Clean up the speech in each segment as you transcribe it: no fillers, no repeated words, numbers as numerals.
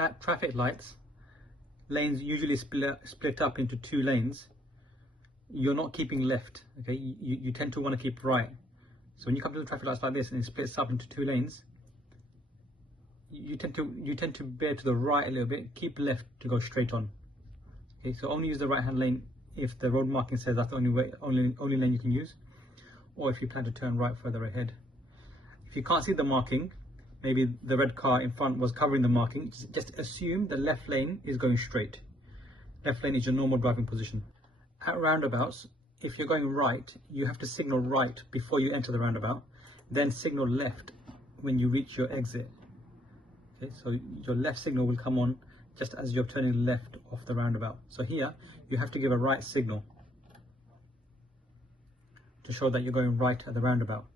at traffic lights, lanes usually split up into 2 lanes. You're not keeping left, okay? You tend to want to keep right. So when you come to the traffic lights like this and it splits up into 2 lanes, you tend to veer to the right a little bit, keep left to go straight on. Okay, so only use the right hand lane if the road marking says that's the only lane you can use, or if you plan to turn right further ahead. If you can't see the marking, maybe the red car in front was covering the marking, just assume the left lane is going straight. Left lane is your normal driving position. At roundabouts, if you're going right, you have to signal right before you enter the roundabout, then signal left when you reach your exit. Okay, so your left signal will come on just as you're turning left off the roundabout. So here, you have to give a right signal to show that you're going right at the roundabout.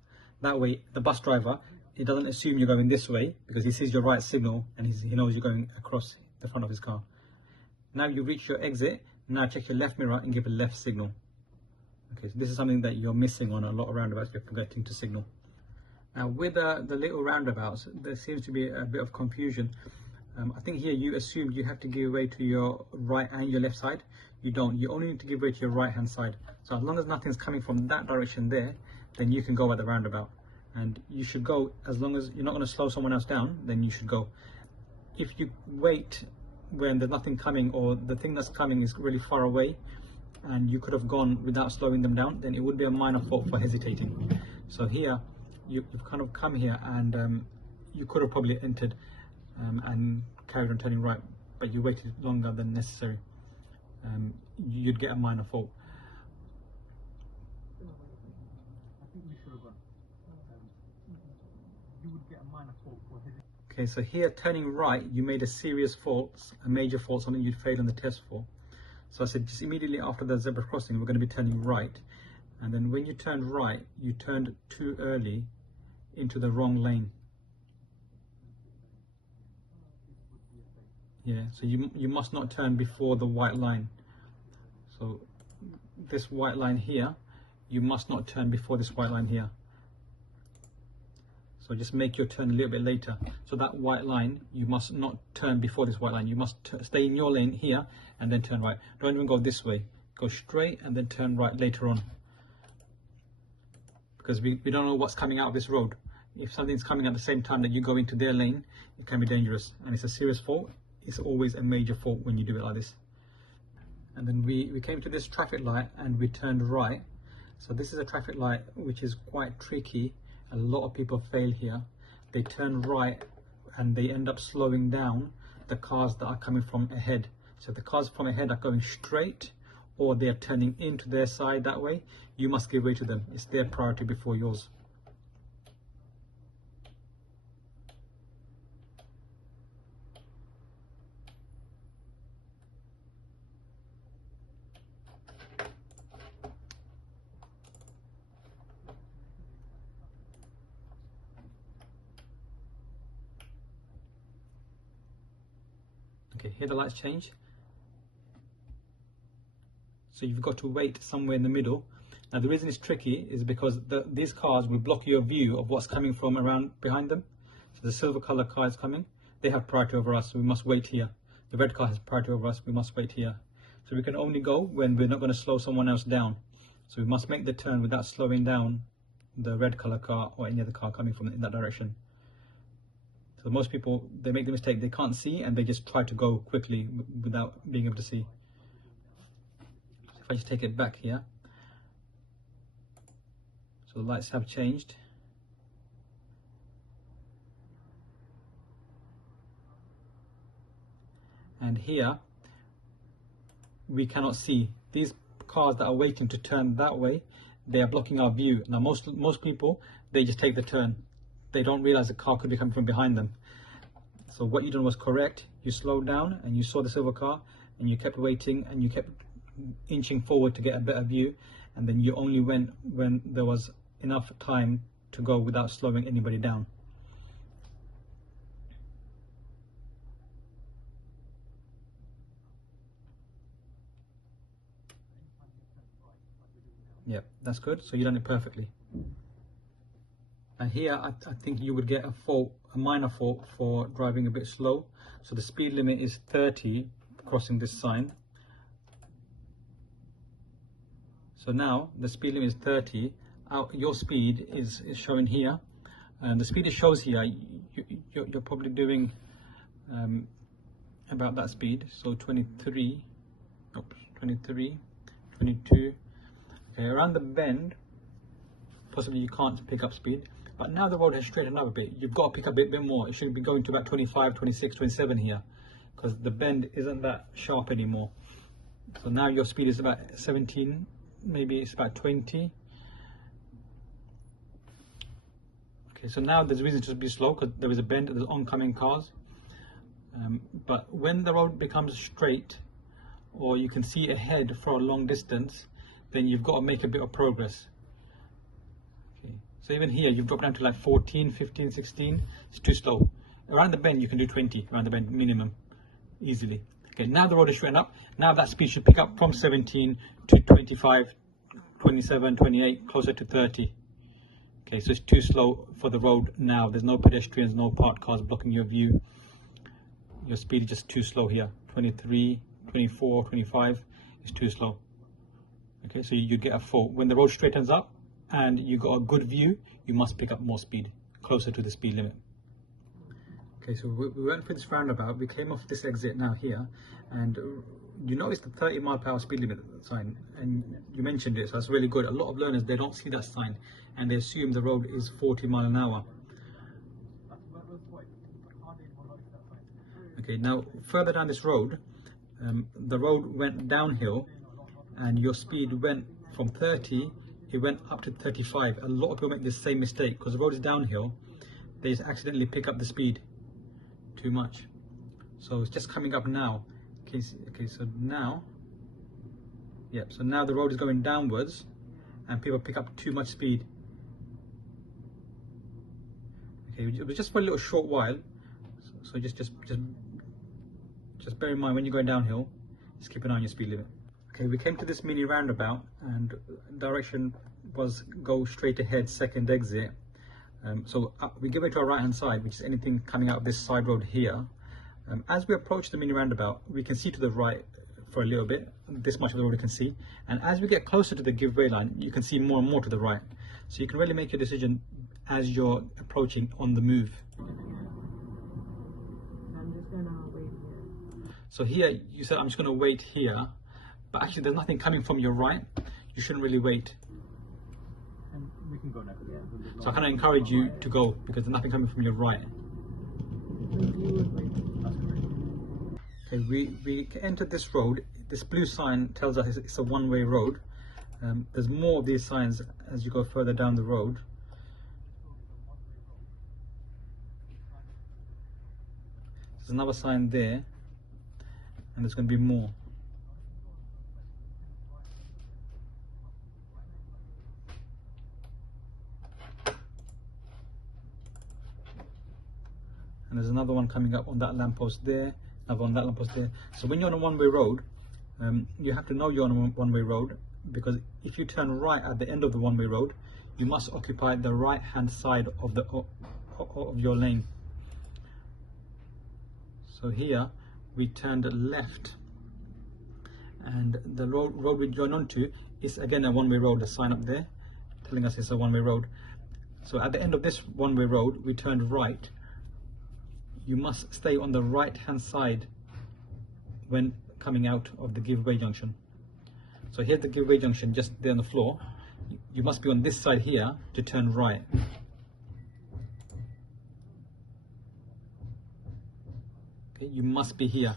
That way, the bus driver, he doesn't assume you're going this way because he sees your right signal and he knows you're going across the front of his car. Now you reach your exit, now check your left mirror and give a left signal. Okay, so this is something that you're missing on a lot of roundabouts, you're forgetting to signal. Now with the little roundabouts, there seems to be a bit of confusion. I think here you assumed you have to give way to your right and your left side. You don't, you only need to give way to your right hand side. So as long as nothing's coming from that direction there, then you can go at the roundabout. And you should go, as long as you're not going to slow someone else down, then you should go. If you wait when there's nothing coming, or the thing that's coming is really far away, and you could have gone without slowing them down, then it would be a minor fault for hesitating. So here, you've kind of come here and you could have probably entered and carried on turning right, but you waited longer than necessary. You'd get a minor fault. Okay, so here turning right, you made a serious fault, a major fault, something you'd failed on the test for. So I said just immediately after the zebra crossing, we're going to be turning right. And then when you turned right, you turned too early into the wrong lane. Yeah, so you must not turn before the white line. So this white line here, you must not turn before this white line here. So just make your turn a little bit later. So that white line, you must not turn before this white line. You must stay in your lane here and then turn right. Don't even go this way. Go straight and then turn right later on. Because we don't know what's coming out of this road. If something's coming at the same time that you go into their lane, it can be dangerous. And it's a serious fault. It's always a major fault when you do it like this. And then we came to this traffic light and we turned right. So this is a traffic light which is quite tricky. A lot of people fail here. They turn right and they end up slowing down the cars that are coming from ahead. So if the cars from ahead are going straight or they're turning into their side that way, you must give way to them. It's their priority before yours. Okay, here the lights change. So you've got to wait somewhere in the middle. Now the reason it's tricky is because these cars will block your view of what's coming from around behind them. So the silver color car is coming. They have priority over us, so we must wait here. The red car has priority over us, we must wait here. So we can only go when we're not going to slow someone else down. So we must make the turn without slowing down the red color car or any other car coming from in that direction. So most people, they make the mistake, they can't see and they just try to go quickly without being able to see. If I just take it back here. So the lights have changed. And here, we cannot see. These cars that are waiting to turn that way, they are blocking our view. Now most people, they just take the turn. They don't realize the car could be coming from behind them. So what you done was correct. You slowed down and you saw the silver car and you kept waiting and you kept inching forward to get a better view, and then you only went when there was enough time to go without slowing anybody down. Yep, that's good. So you done it perfectly. Here I think you would get a minor fault for driving a bit slow. So the speed limit is 30 crossing this sign. So now the speed limit is 30. Your speed is showing here, and the speed it shows here, you're probably doing about that speed. So 23, 22. Okay, around the bend, possibly you can't pick up speed. But now the road has straightened up a bit. You've got to pick up a bit more. It should be going to about 25, 26, 27 here, because the bend isn't that sharp anymore. So now your speed is about 17, maybe it's about 20. Okay, so now there's reason to be slow because there is a bend, there's oncoming cars. But when the road becomes straight, or you can see ahead for a long distance, then you've got to make a bit of progress. So even here, you've dropped down to like 14, 15, 16. It's too slow. Around the bend, you can do 20, around the bend minimum, easily. Okay, now the road is straightened up. Now that speed should pick up from 17 to 25, 27, 28, closer to 30. Okay, so it's too slow for the road now. There's no pedestrians, no parked cars blocking your view. Your speed is just too slow here. 23, 24, 25 is too slow. Okay, so you get a fault. When the road straightens up, and you got a good view, you must pick up more speed, closer to the speed limit. Okay, so we went through this roundabout, we came off this exit now here, and you notice the 30 mile per hour speed limit sign, and you mentioned it, so that's really good. A lot of learners, they don't see that sign, and they assume the road is 40 miles an hour. Okay, now further down this road, the road went downhill, and your speed went from 30, it went up to 35. A lot of people make the same mistake because the road is downhill. They just accidentally pick up the speed too much. So it's just coming up now. Okay, so now, yep. So now the road is going downwards, and people pick up too much speed. Okay, it was just for a little short while. So just bear in mind when you're going downhill, just keep an eye on your speed limit. Okay, we came to this mini roundabout, and direction was go straight ahead, second exit. So we give it to our right hand side, which is anything coming out of this side road here. As we approach the mini roundabout, we can see to the right for a little bit, this much of the road you can see. And as we get closer to the give way line, you can see more and more to the right. So you can really make your decision as you're approaching on the move. I'm just gonna wait here. So here, you said I'm just gonna wait here. But actually, there's nothing coming from your right. You shouldn't really wait. And we can go next. Yeah. So I kind of encourage you to go because there's nothing coming from your right. That's great. Okay, we entered this road. This blue sign tells us it's a one-way road. There's more of these signs as you go further down the road. There's another sign there, and there's going to be more. And there's another one coming up on that lamppost there, another on that lamppost there. So when you're on a one-way road, you have to know you're on a one-way road, because if you turn right at the end of the one-way road, you must occupy the right-hand side of of your lane. So here we turned left, and the road we join onto is again a one-way road. A sign up there telling us it's a one-way road. So at the end of this one-way road, we turned right. You must stay on the right hand side when coming out of the giveaway junction. So here's the giveaway junction, just there on the floor. You must be on this side here to turn right. Okay, you must be here.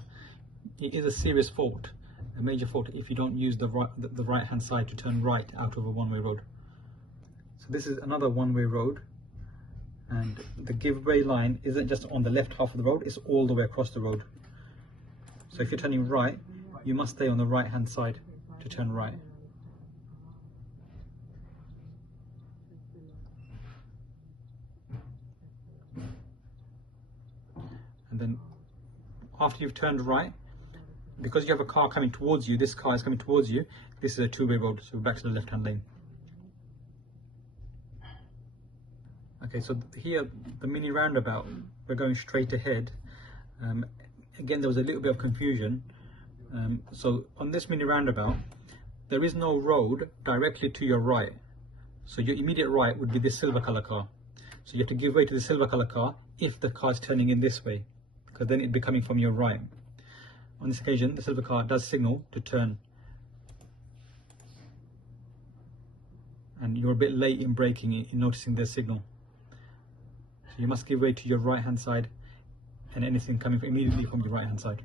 It is a serious fault, a major fault, if you don't use the right hand side to turn right out of a one-way road. So this is another one-way road. And the giveaway line isn't just on the left half of the road, it's all the way across the road. So if you're turning right, you must stay on the right hand side to turn right. And then after you've turned right, because you have a car coming towards you, this car is coming towards you, this is a two-way road, so back to the left hand lane. Okay, so here, the mini roundabout, we're going straight ahead. Again, there was a little bit of confusion. So on this mini roundabout, there is no road directly to your right. So your immediate right would be this silver color car. So you have to give way to the silver color car if the car is turning in this way, because then it'd be coming from your right. On this occasion, the silver car does signal to turn. And you're a bit late in braking, in noticing their signal. So you must give way to your right hand side and anything coming immediately from your right hand side.